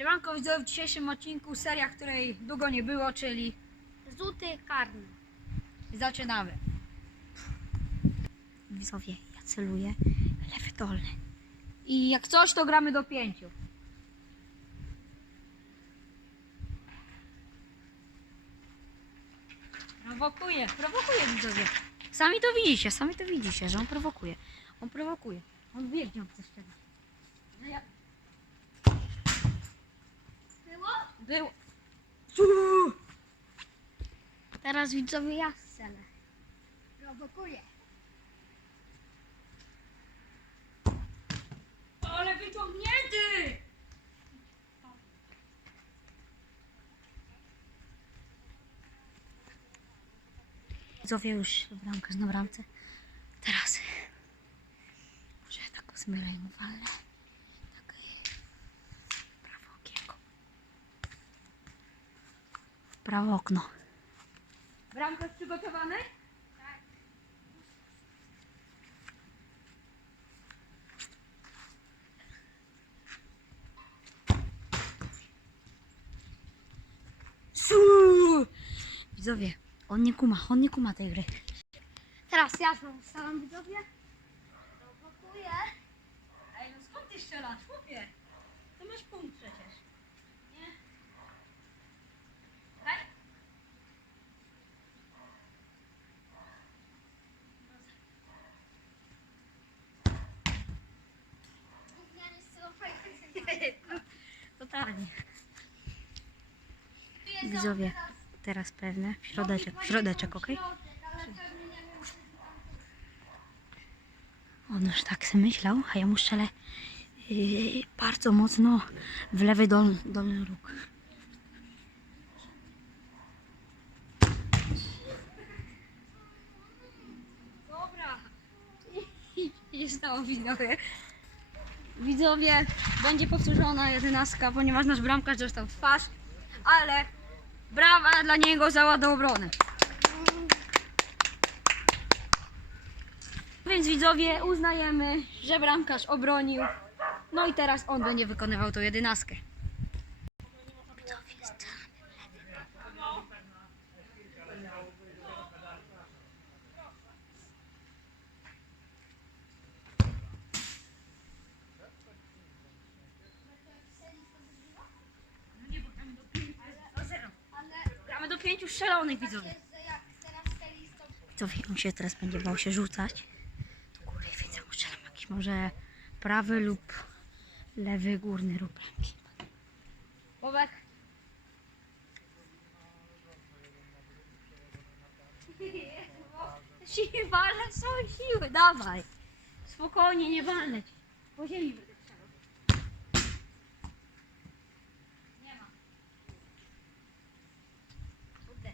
Siemanko widzowie w dzisiejszym odcinku seria, której długo nie było, czyli Rzuty karne. zaczynamy. Widzowie, ja celuję lewy dolny. I jak coś, to gramy do pięciu. Prowokuje, prowokuje widzowie. Sami to widzicie, sami to widzicie, że on prowokuje. On prowokuje. On wie, gdzie on chce. No ja... Było? Było. Teraz widzowie ja strzelę. Prowokuję. Ale wyciągnięty! Widzowie już bramkarz na bramce. Teraz może ja tak zmylę i mu walnę. Tak w prawo okienko. W prawo okno. Bramkarz przygotowany? Su! Widzowie, on nie kuma, on nie kuma tej gry. Teraz ja znowu strzelam widzowie. Prowokuję. Ej, no skąd ty strzelasz, chłopie? To masz punkt przecież. Nie? Daj. Ja nie strzelam Totalnie. Widzowie, teraz pewne. Środeczek, środeczek, ok? On już tak sobie myślał, a ja mu strzelę yy, bardzo mocno w lewy dol, dolny róg. Dobra. I się stało widzowie. Będzie powtórzona jedenastka, ponieważ nasz bramkarz dostał w twarz, ale brawa dla niego za ładną obronę. Więc widzowie uznajemy, że bramkarz obronił. No i teraz on będzie wykonywał tą jedenastkę. Widzowie, strzelamy. No nie, bo gramy do pięciu, do zero. Do pięciu strzelonych widzowie. Widzowie, on się teraz będzie bał się rzucać do góry, mu strzelam jakiś może prawy lub lewy górny róg bramki. Bobek. Siły, ale są siły, dawaj. Spokojnie, nie walnę ci. Po ziemi będę strzelał. Nie ma. Kurde.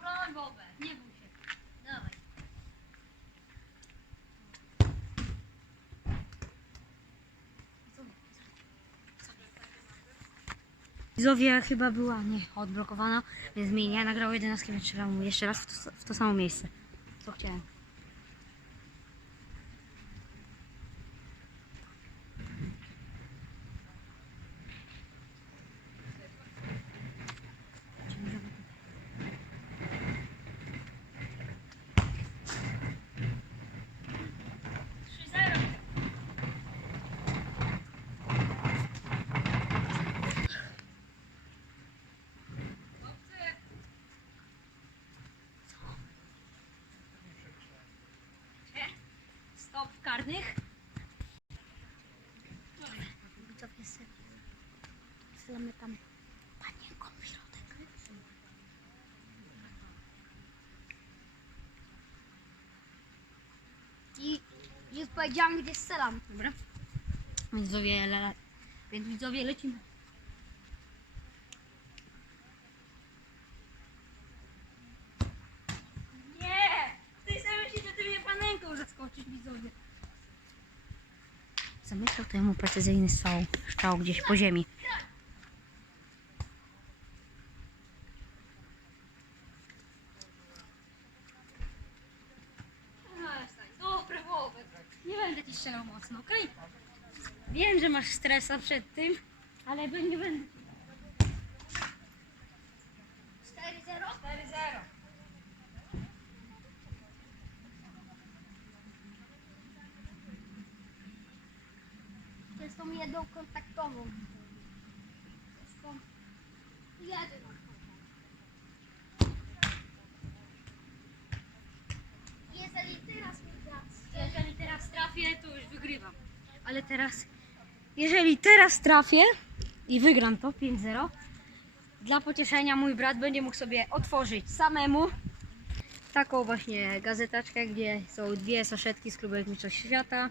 Broń Bobek, nie bój się. Dawaj. Widzowie chyba była nie odblokowana, więc mi nie nagrało 11, więc jeszcze raz w to, w to samo miejsce. Co chciałem. Stop karnych. Widzowie. Strzelamy tam panienką w środek. I już powiedziałam gdzie strzelam. Dobra. Widzowie, le... więc widzowie lecimy. Nie! Ty sobie myślisz, że ty mnie panenką zaskoczysz, widzowie. Zamyślał temu precyzyjny strzał, strzał gdzieś po ziemi. Nie będę ci strzelał mocno? Wiem, że masz stresa przed tym, ale nie będę. 4-0? 4-0. To jest tą jedną kontaktową. To jest tą jedyną. Jeżeli teraz mi dasz, Jeżeli teraz trafię, to już wygrywam. Ale teraz, jeżeli teraz trafię i wygram to 5-0, dla pocieszenia mój brat będzie mógł sobie otworzyć samemu taką właśnie gazeteczkę, gdzie są dwie saszetki z klubek Mistrzostw Świata,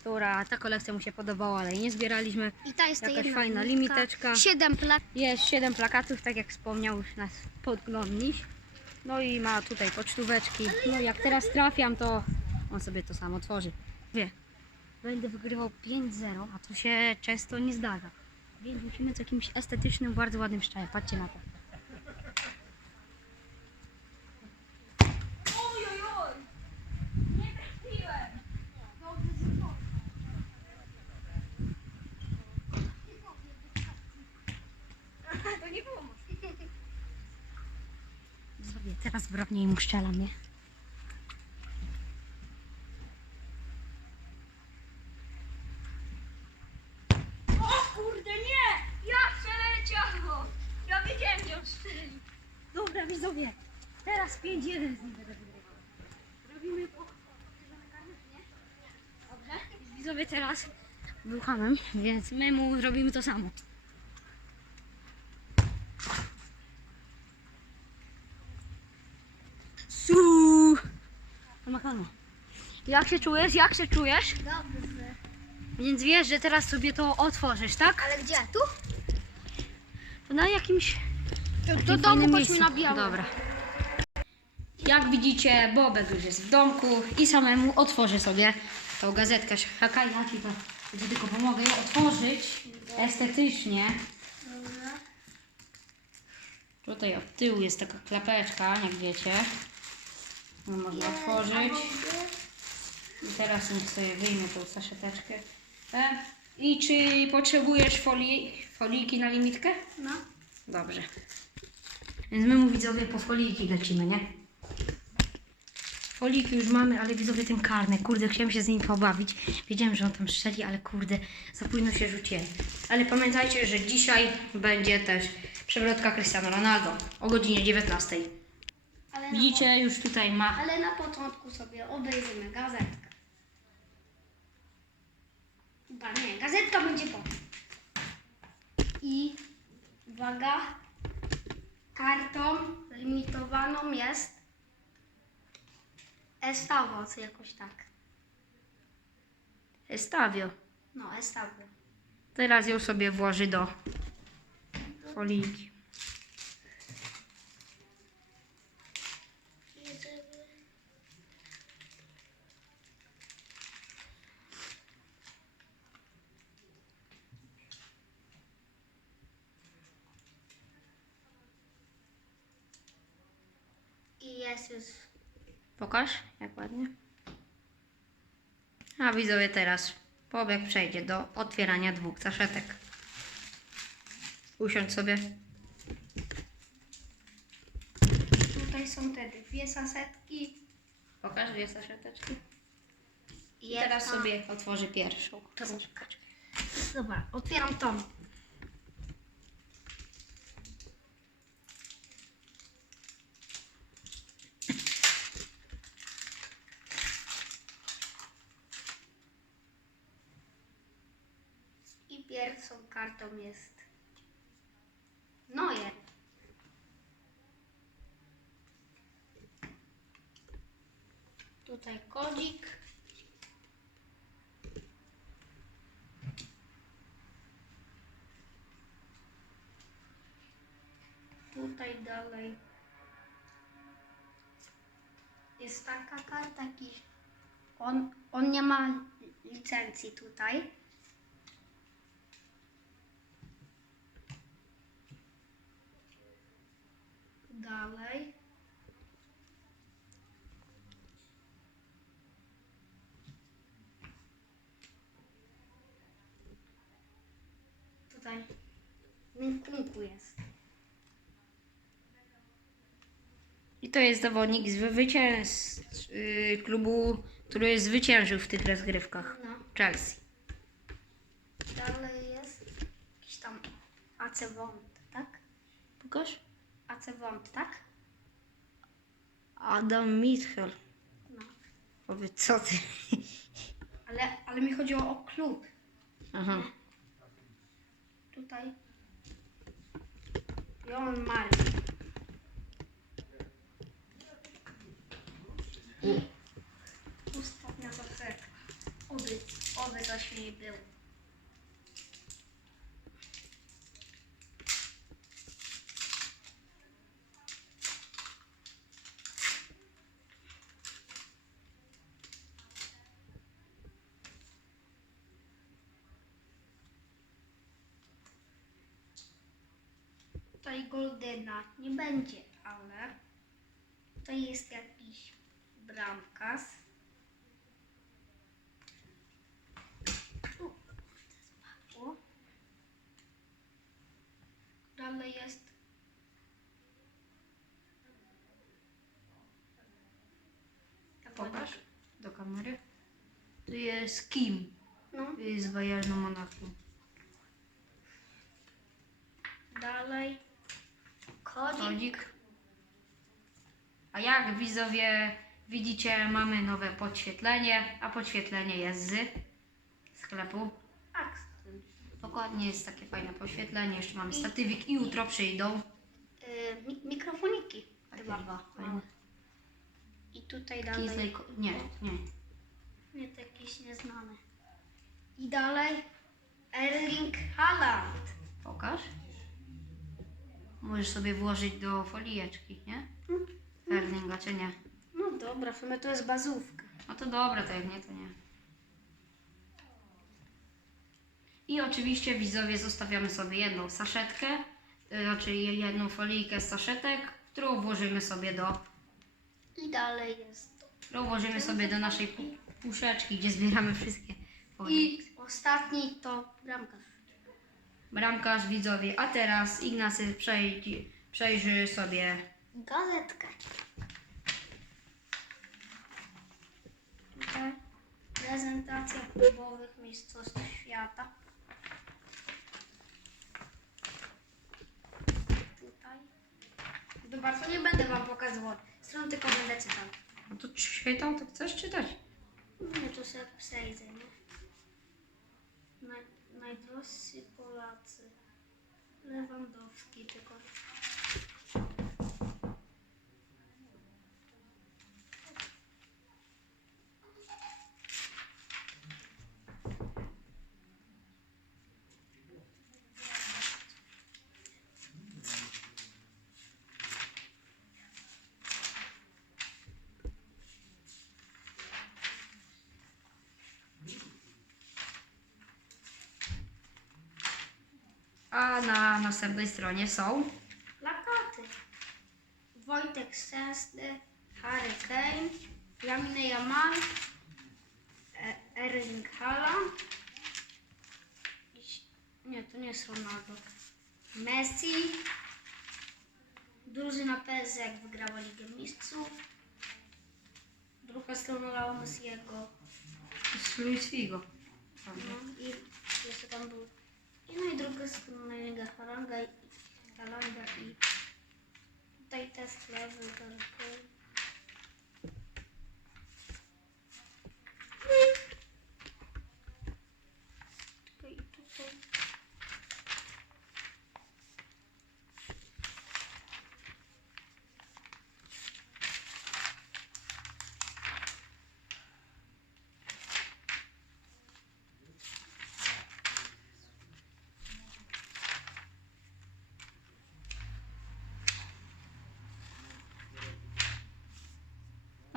która ta kolekcja mu się podobała, ale jej nie zbieraliśmy. I ta jest ta Jakaś jedna fajna limitka. limiteczka. 7 plat. Jest 7 plakatów, tak jak wspomniał już nas podglądniś. No i ma tutaj pocztóweczki. No jak teraz trafiam, to on sobie to sam otworzy. Wie, będę wygrywał 5-0, a to się często nie zdarza. Więc musimy z jakimś estetycznym, bardzo ładnym szczajem. Patrzcie na to. Oj, oj, oj! Nie trafiłem! To nie było Zrobię teraz wrobnie mu szczelam, nie? O kurde, nie! Jak przeleciało! Ja wiedziałem, że on strzeli. Dobra, widzowie, teraz 5-1 z nim będę. Robimy po... Dobrze? Widzowie teraz był hamem, więc my mu robimy to samo. Jak się czujesz? Jak się czujesz? Dobrze. Więc wiesz, że teraz sobie to otworzysz, tak? Ale gdzie? Tu? To na jakimś takim do domu chodźmy na biało. Dobra. Jak widzicie, Bobek już jest w domku i samemu otworzy sobie tą gazetkę. Czekaj, ja ci to tylko pomogę ją otworzyć estetycznie. Tutaj od tyłu jest taka klapeczka, jak wiecie. No, można otworzyć. I teraz niech sobie wyjmę tą saszeteczkę. E, I czy potrzebujesz folii, folijki na limitkę? No. Dobrze. Więc my mu widzowie po folijki lecimy, nie? Foliki już mamy, ale widzowie ten karny. Kurde, chciałem się z nim pobawić. Wiedziałem, że on tam strzeli, ale kurde, za późno się rzuciłem. Ale pamiętajcie, że dzisiaj będzie też przewrotka Cristiano Ronaldo o godzinie 19. Ale, na, Widzicie, już tutaj ma. ale na początku sobie obejrzymy gazetkę. Chyba nie, gazetka będzie po. I uwaga, kartą limitowaną jest Estavo, czy jakoś tak. Stawio. No, Estavo. Teraz ją sobie włoży do foliki. Jest już Pokaż, jak ładnie. A widzowie teraz pobieg przejdzie do otwierania dwóch saszetek. Usiądź sobie. Tutaj są te dwie sasetki. Pokaż dwie saszeteczki. I teraz sobie otworzy pierwszą. Dobra, otwieram tą. I pierwszą kartą jest Neuer. Tutaj kodzik. Tutaj dalej jest taka karta. On, on nie ma licencji tutaj. Dalej. tutaj Nkunku jest. I to jest zawodnik z wycie z y, klubu, który zwyciężył w tych rozgrywkach. No. Chelsea. Dalej jest jakiś tam AC Wąt, tak? Pokaż. AC Wąt, tak? Adam Mitchell. No. Powiedz co ty. Ale, ale mi chodziło o klub. Aha. Tutaj Jon Mari. Ostatnia zaseka. Oby, oby coś mi było. Tutaj Goldena nie będzie, ale tutaj jest jakiś spadło. Dalej jest Pokaż do kamery. Tu jest Kim. No, Z Bayernu Monachium. dalej Kodzik. Kodzik. A jak widzowie widzicie, mamy nowe podświetlenie, a podświetlenie jest z sklepu. Axel. Dokładnie jest takie fajne podświetlenie. Jeszcze mamy statywik i jutro przyjdą. Y, mi- mikrofoniki. Takie Chyba. dwa fajne. I tutaj dalej. Kisley, ko- nie, nie. Nie, to jakiś nieznany. I dalej Erling Haaland. Pokaż. Możesz sobie włożyć do folieczki, nie? Mm. Erlinga, czy nie? No dobra, w sumie to jest bazówka. No to dobra, to jak nie, to nie. I oczywiście widzowie zostawiamy sobie jedną saszetkę, y, znaczy jedną folijkę z saszetek, którą włożymy sobie do, I dalej jest to. którą włożymy sobie do naszej pu- puszeczki, gdzie zbieramy wszystkie folie. I ostatni to bramkarz. Bramkarz widzowie, a teraz Ignacy przejdzie, przejrzy sobie Gazetkę. Tutaj prezentacja klubowych mistrzostw świata. Tutaj. To bardzo nie będę wam pokazywał. Stron tylko będę czytał. No to czytam, to chcesz czytać? Nie, to sobie przejdę, nie? Naj, najdrożsi Polacy. Lewandowski tylko. A na następnej stronie są Plakaty. Wojtek Szczęsny, Harry Kane, Lamine Yamal, e- Erling Haaland. Jakiś- Nie, to nie jest Ronaldo. Messi. Drużyna PSG jak wygrała Ligę Mistrzów. Druga strona Leo Messiego. z Luis Figo. No i jeszcze tam był. I no i druga strona Haranga i i tutaj test lewy,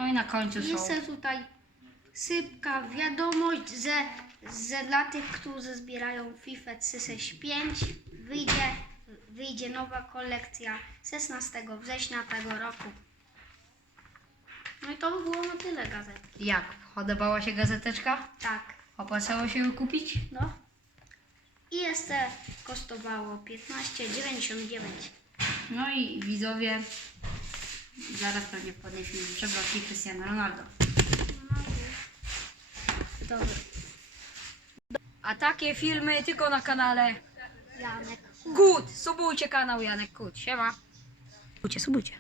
i na końcu Jest są. tutaj sypka, wiadomość, że, że dla tych, którzy zbierają FIFA 365 wyjdzie, wyjdzie nowa kolekcja 16 września tego roku. No i to by było na tyle gazet. Jak? Podobała się gazeteczka? Tak, Opłacało się ją kupić? no. I jeszcze kosztowało 15,99. No i widzowie, zaraz pewnie film przewrotki Cristiano Ronaldo. Dobry. A takie filmy tylko na kanale Janek. Kut. Subujcie kanał Janek Kut. Siema. Subujcie, subujcie.